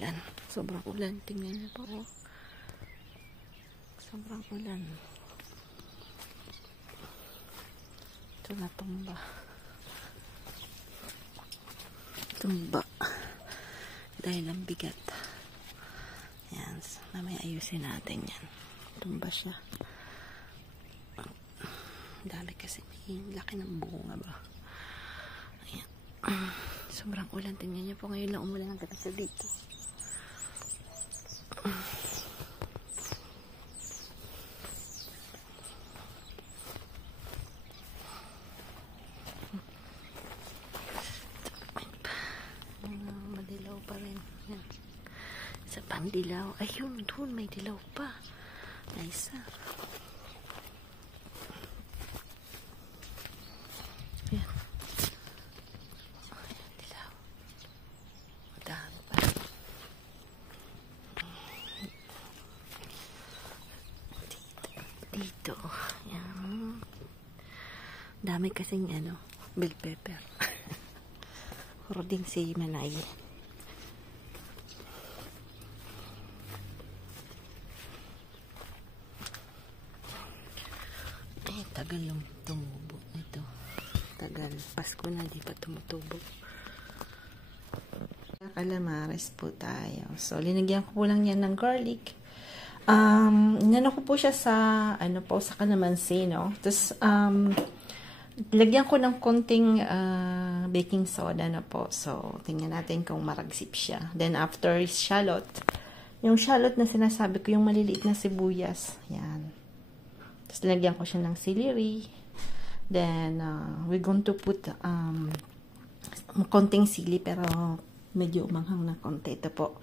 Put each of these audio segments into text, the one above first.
ulan. Sobrang ulan. Tingnan niyo po. Oh. Sobrang ulan. Ito na tumba. Tumba. Dahil ang bigat. Yan. Mamaya ayusin natin yan. Tumba siya. Dami kasi. Laki ng bunga ba. Ayan. Sobrang ulan. Tingnan niyo po. Ngayon lang umulan ang ganito dito. Madilaw pa rin. Yan. Sa pandilaw. Ayun, doon may dilaw pa. Nice. Yan. Ayan, dilaw. Madami pa. Dito. Yan. Dami kasing bell pepper. Puro din si Manay. Tagal yung tumubo ito. Tagal. Pasko na, di pa tumutubo. Calamares po tayo. So, linagyan ko po lang yan ng garlic. Inano ko po siya sa, sa calamansi, no? Tapos, lagyan ko ng konting baking soda na po. So, tingnan natin kung maragsip siya. Then, after is shallot. Yung shallot na sinasabi ko, yung maliliit na sibuyas. Yan. Tapos, lagyan ko siya ng celery. Then, we're going to put konting sili, pero medyo umanghang na konti. Ito po.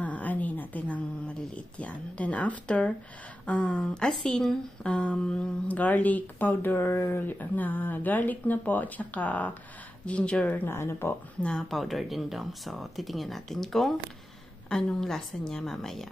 Anin natin ng maliliit yan. Then, after, asin, garlic powder na garlic na po, tsaka ginger na na powder din dong. So, titingnan natin kung anong lasa niya mamaya.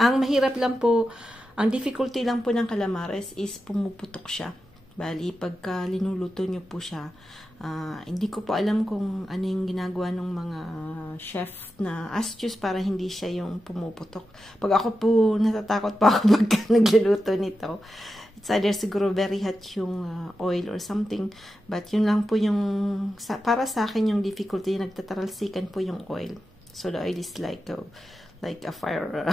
Ang mahirap lang po, ang difficulty lang po ng calamares is pumuputok siya. Bali, pagka linuluto nyo po siya, hindi ko po alam kung ano yung ginagawa ng mga chef na astuce para hindi siya yung pumuputok. Pag ako po, natatakot pa ako pagka nagluluto nito. It's either siguro very hot yung oil or something. But yun lang po yung, para sa akin yung difficulty, nagtataralsikan po yung oil. So the oil is like a fire.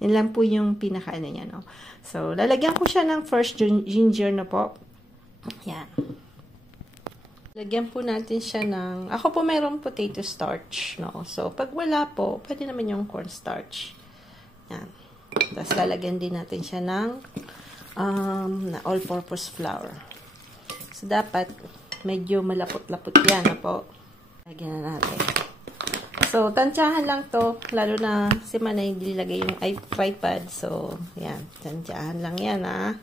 Yan lang po yung pinaka niya, no? So, lalagyan ko siya ng first ginger na po. Yan. Lagyan po natin siya ng, ako po mayroong potato starch, no? So, pag wala po, pwede naman yung cornstarch. Yan. Tapos, lalagyan din natin siya ng all-purpose flour. So, dapat medyo malapot-lapot yan, na po. Lagyan na natin. So, tansyahan lang to, lalo na si Manay nilagay yung tripod. So, yan, tansyahan lang yan, ha.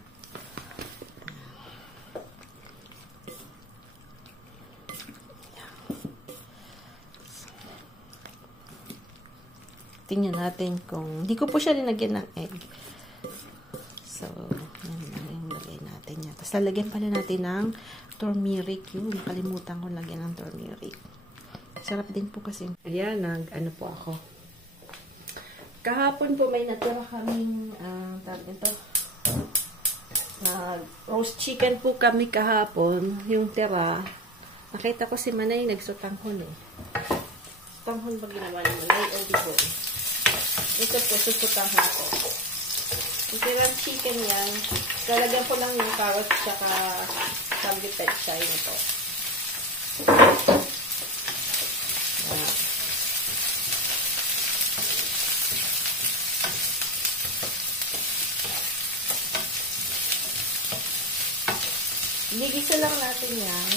Tingnan natin kung, hindi ko po siya linagyan ng egg. So, yan lang yung lagay natin yan. Tapos, lalagyan pala natin ng turmeric. Yung nakalimutan ko lagyan ng turmeric. Sarap din po kasi. Ayan, po ako. Kahapon po may natira kaming, roast chicken po kami kahapon. Yung tira. Nakita ko si Manay nagsutanghon eh. Tanghon ba ginawa ni Manay? O di po. Ito po, susutanghon ko. Yung tirang chicken yan, lalagyan ko lang yung carrots tsaka sabi pechay na po. Ligisa lang natin yan.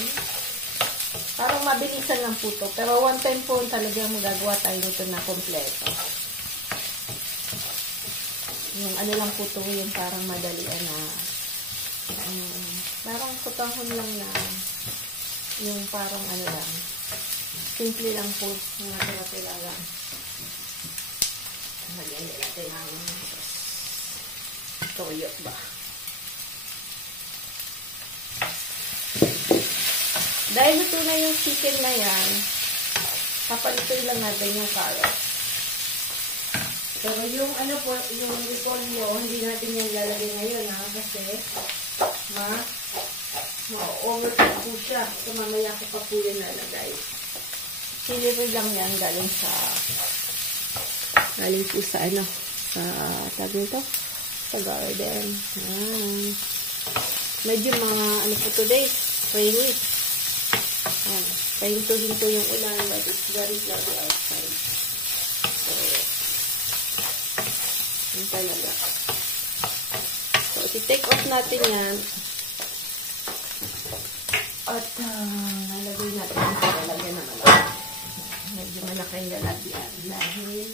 Parang mabilisan lang po ito. Pero one time po talagang magagawa tayo nito na kompleto. Yung lang po ito, yung parang madalian na parang kutanghon lang na yung parang lang. Simple lang po yung natira-tira lang. Lagyan natin ang toyo ba? Dahil ito na yung chicken na yan, Papalitoy lang natin yung carrots. Pero yung ano po, yung repolyo, hindi natin yung lalagay ngayon ha, kasi ma-overcook po siya. So mamaya ko pa po yung lalagay. Delivery lang yan galing po sa ano, sa tag nito, sa garden. Medyo mga ano po today, rainy. Pahinto-hinto yung ulan, but it's very cloudy outside. So, yun talaga. So, i-take off natin yan. At, nalagay natin yung lalagyan na malaki. Medyo malaki yung lalagyan. Dahil,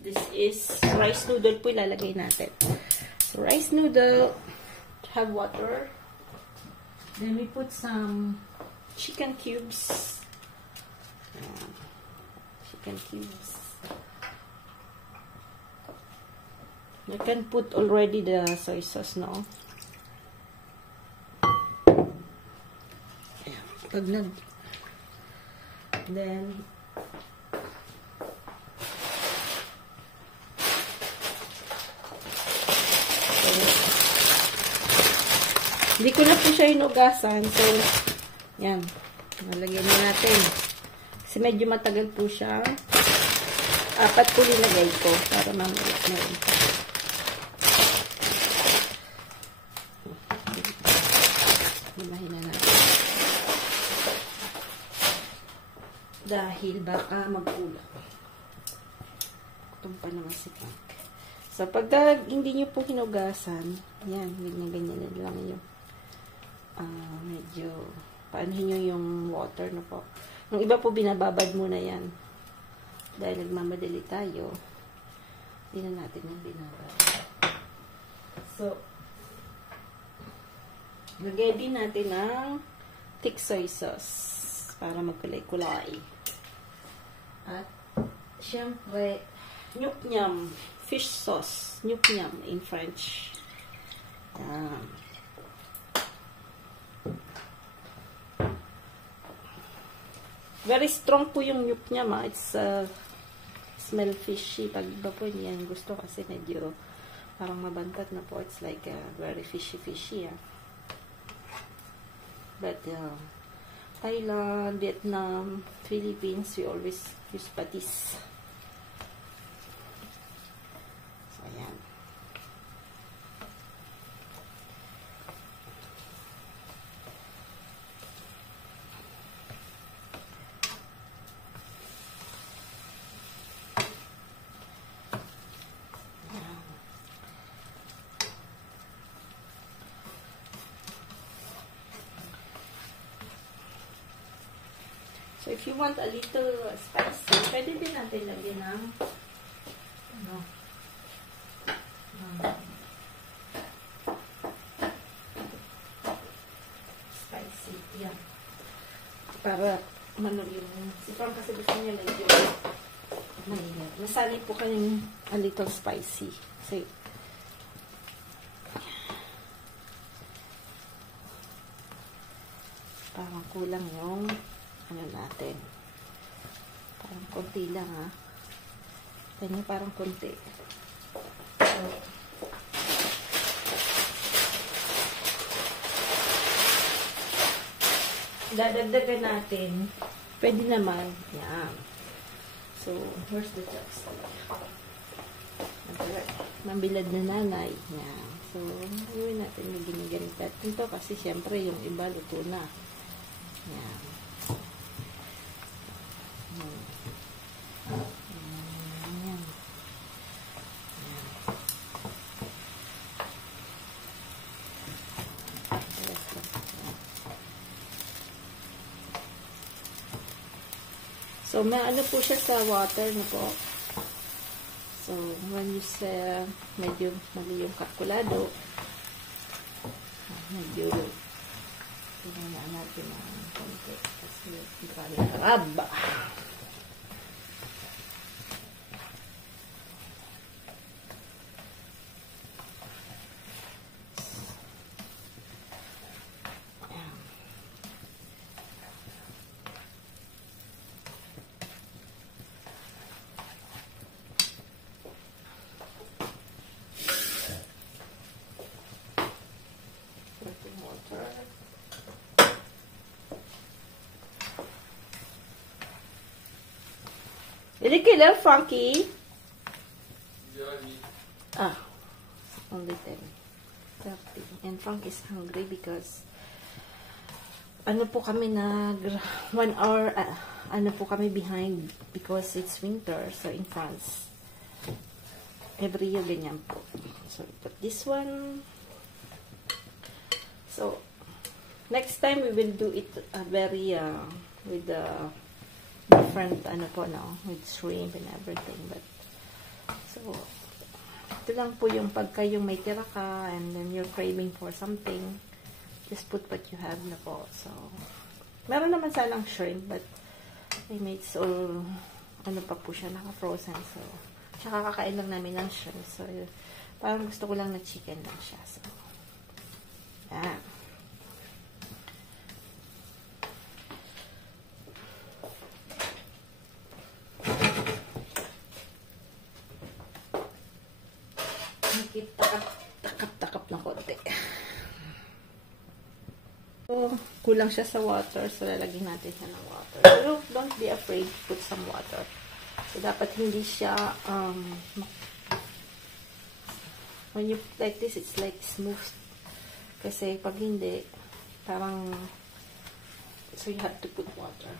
this is rice noodle po ilalagay natin. So, rice noodle, have water. Then we put some chicken cubes. Chicken cubes. You can put already the soy sauce, no? Pag then, hindi ko na po siya hinugasan. So, yan. Nalagyan na natin. Kasi medyo matagal po siya. 4 po linagay ko para mamaya meron pa. Himahin na natin. Dahil baka magkulang. Itong pa naman si Frank. So, pagka hindi nyo po hinugasan, yan, ganyan na lang yung medyo, paanohin nyo yung water na po. Yung iba po, binababad muna yan. Dahil nagmamadali tayo, hindi na natin yung binabad. So, lagay din natin ng thick soy sauce para magkulay-kulay. At, syempre, nyuk-nyam, fish sauce, nyuk-nyam in French. Very strong po yung nyuk-nyam. It's smell fishy. Pag iba po yan gusto kasi medyo parang mabantat na po. It's like very fishy. But Thailand, Vietnam, Philippines, we always use patis. So, ayan. So, if you want a little spicy, pwede din natin lagyan ng spicy. Yan. Para yung si Frank kasi gusto niya medyo mainit. Masali po kayong a little spicy. Kasi parang kulang yung ano natin. Parang konti lang ha. Kanya parang konti. So, dadagdagan natin. Pwede naman. Yan. So, where's the chopstick? Mambilad na nanay. Yan. So, gawin natin yung giniganit ito kasi syempre yung iba luto na. Yan. So, maano po siya sa water na po. So, when you say medyo mali yung kalkulado, medyo tingnan natin ang konti kasi hindi pa rin karaba. Did you kill her, Funky? Ah, only 10. 30. And Frank is hungry because ano po kami 1 hour, ano po kami behind because it's winter, so in France. Every year ganyan po. So, put this one. So, next time we will do it very, with the different, ano po, no, with shrimp and everything, but, so, ito lang po yung pagka yung may tira ka, and then you're craving for something, just put what you have na po, so, meron naman sanang shrimp, but, I made so, ano pa po siya, naka-frozen, so, tsaka kakain lang namin ng shrimp, so, parang gusto ko lang na chicken lang siya, so, yan. Takap ng konti. So, kulang siya sa water. So, lalagyan natin siya ng water. Pero, don't be afraid to put some water. So, dapat hindi siya, when you like this, it's like smooth. Kasi, pag hindi, parang, so you have to put water.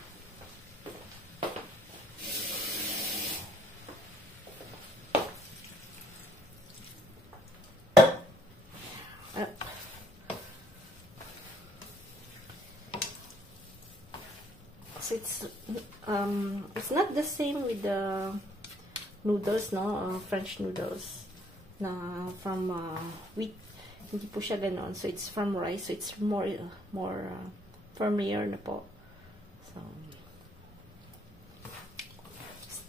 It's not the same with the noodles, no? French noodles na from wheat. Hindi po siya ganon. So it's from rice. So it's more firmer na po. So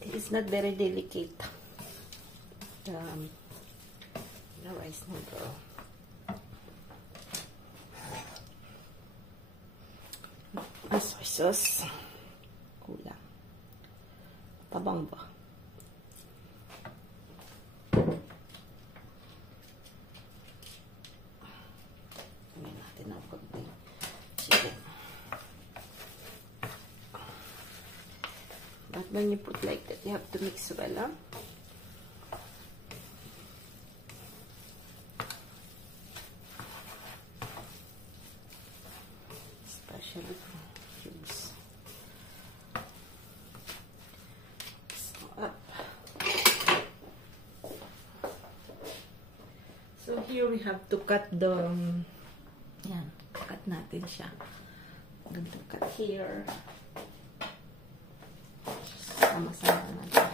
it's not very delicate. The rice noodle. Soy sauce. Kulang. Tabang ba? Tingnan natin ang konting chicken. But when you put like that, you have to mix well, huh? Especially cubes. So here we have to cut the, yan, cut natin siya. I'm going to cut here. Sama-sama natin.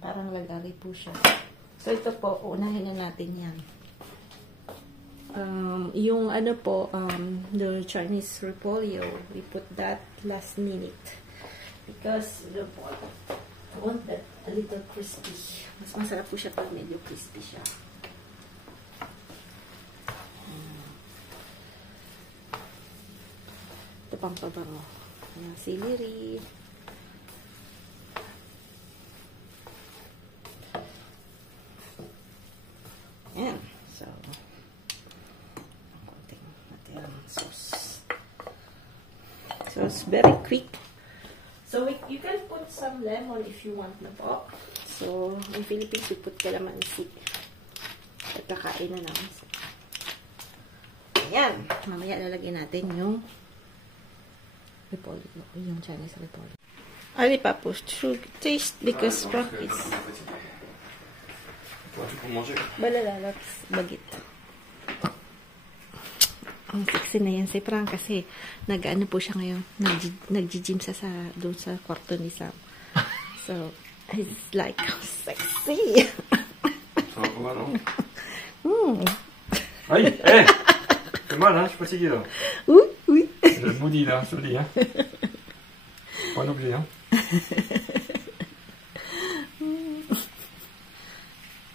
Parang lagari po siya. So, ito po, unahin na natin yan. Yung ano po, the Chinese repolyo, we put that last minute. Because, the po, I want that a little crispy. Mas masarap po siya pag medyo crispy siya. Ito pang pabango. Ayan, celery. Ayan. So, konting natin sauce. So, it's very quick. So, you can put some lemon if you want na po. So, in Philippines, we put calamansi. At kakain na naman. So, ayan. Mamaya lalagyan natin yung repolyo, yung Chinese repolyo. Allez, Papouche, taste because Non, Frank parce que is... comme on est fatigué. On pourra tout pour manger. Balalalaps, bagit. Ang sexy na yan si Frank kasi nag-ano po siya ngayon. Nag-gym sa doon sa kwarto ni Sam. So, he's like, sexy. Ça va pas mal, non? Mm. Aïe! Hé! C'est mal, hein? Je suis fatigué, là. Oui, oui. J'ai le body, là, je te le dis, hein. Pas un objet, hein.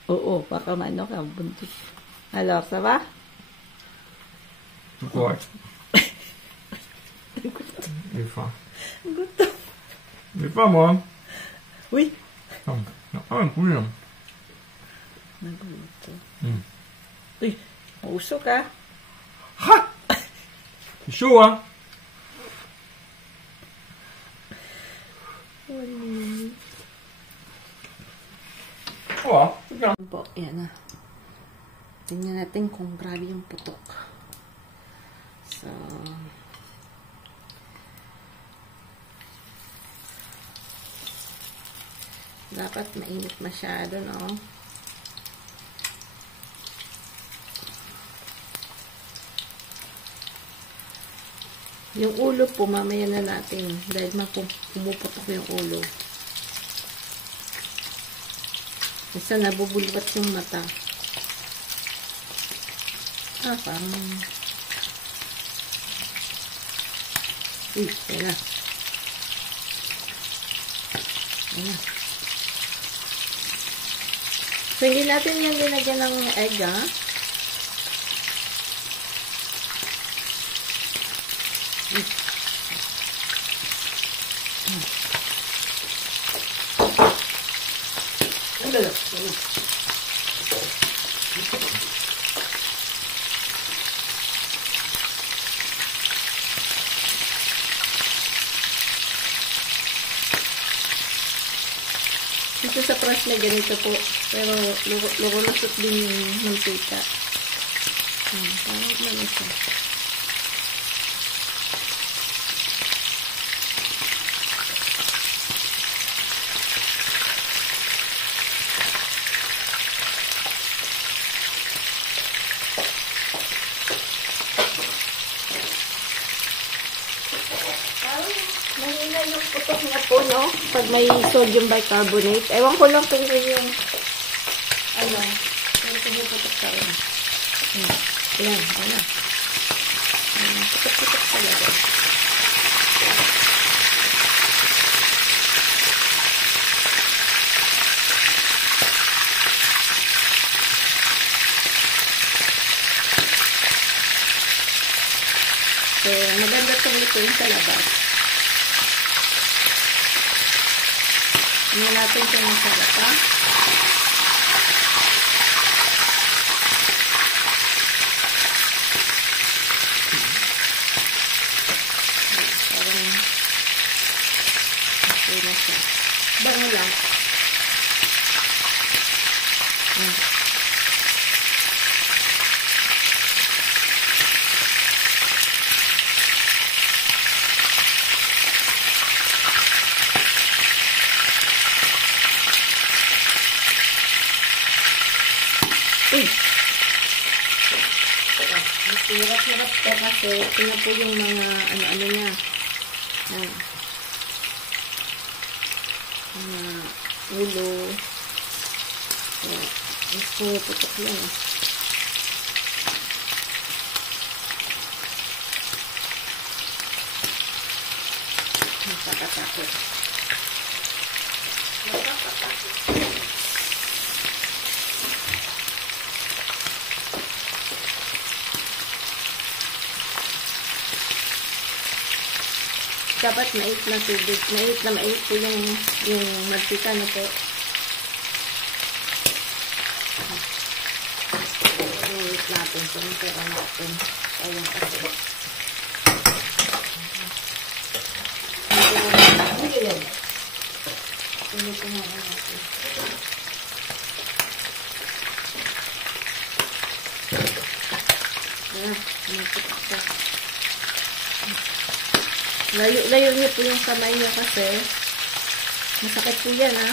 Oo, baka mano ka, buntis. Alors, ça va? Tout correct. J'ai faim. Gutom. Mais pas moi. Oui. Non, non, un poulet, là. Nagutom. Mm. Uy, mausok ka. Ha! C'est chaud, hein? Oh, hein? Po, yan na. Tingnan natin kung grabe yung putok. So, dapat mainit masyado, no? Yung ulo po, mamaya na natin dahil pumuputok yung ulo. Isa nabubulbat yung mata. Parang... Uy, yan na. Yan na. So, hindi natin yung linagyan ng egg, ha? Dito sa press may ganito po. Pero lulusot din yung mantika. Parang ano siya. Mahina yung putok niya po, no? Pag may sodium bicarbonate. Ewan ko lang kung yung ano, yung pumuputok ka rin. Ayan, ano. Putok-putok talaga. So, maganda itong lutuin sa labas. Tingnan natin kung masarap, ha? Parang okay na siya. Bango lang. Hirap-hirap po kasi tingnan po yung mga ano-ano niya. Mga ulo. So, putok yan. Nakakatakot. Dapat mait na tubig. Mait po yung mantika na po. Mait natin. Pumipera natin. Ayan kasi. Ayan. Pumipera natin. Ayan. Pumipera. Layo niyo po yung kamay niyo kasi Masakit po yan, ha?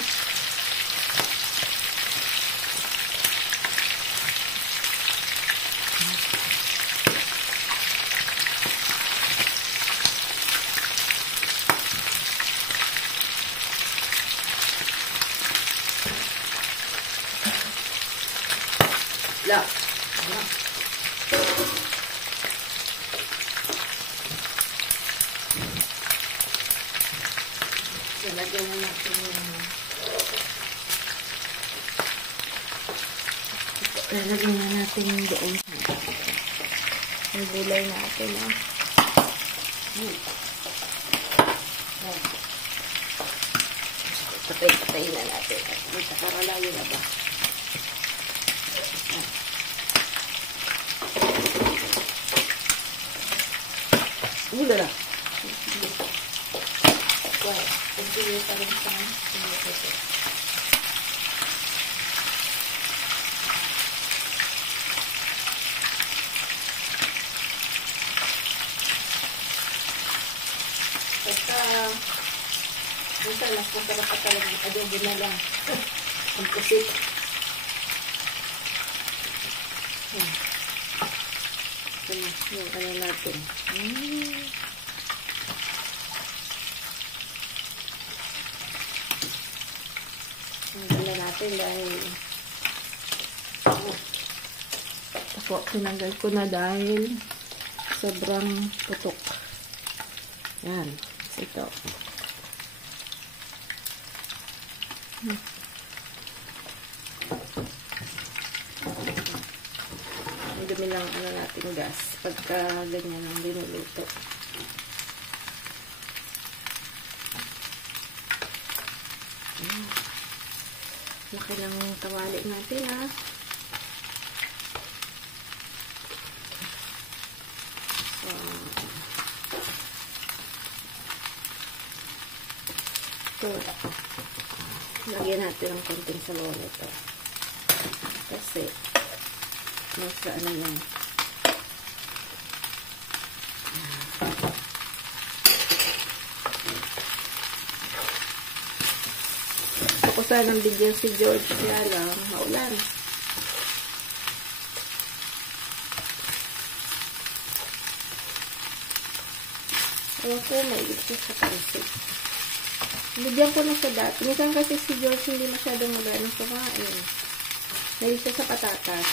Look. Lagyan na natin yung lalagyan na natin yung doon yung gulay natin, patay na natin at may takaralayo na ba gula na continue pa rin sa basta minsan mas masarap pa talaga ang adobo na lang ang kusik yung ano natin Tanggal natin dahil ako tinanggal ko na dahil sobrang putok. Yan. Ito. Ang dumi lang ano natin gas pagka ganyan ang dinuluto. Laki ng kawali natin, ha. So, ito. Lagyan natin ng konting sabaw nito. Kasi, nasa ano yan. Ako sana ng video si George kaya lang maulan. Ewan ko, may siya sa pansit. Bigyan ko na siya dati. Minsan kasi si George hindi masyadong maganang kumain. Dahil siya sa patatas.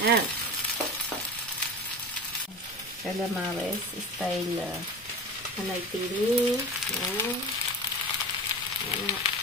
Ayan. Calamares style Hanay Pini. Ayan. Ayan.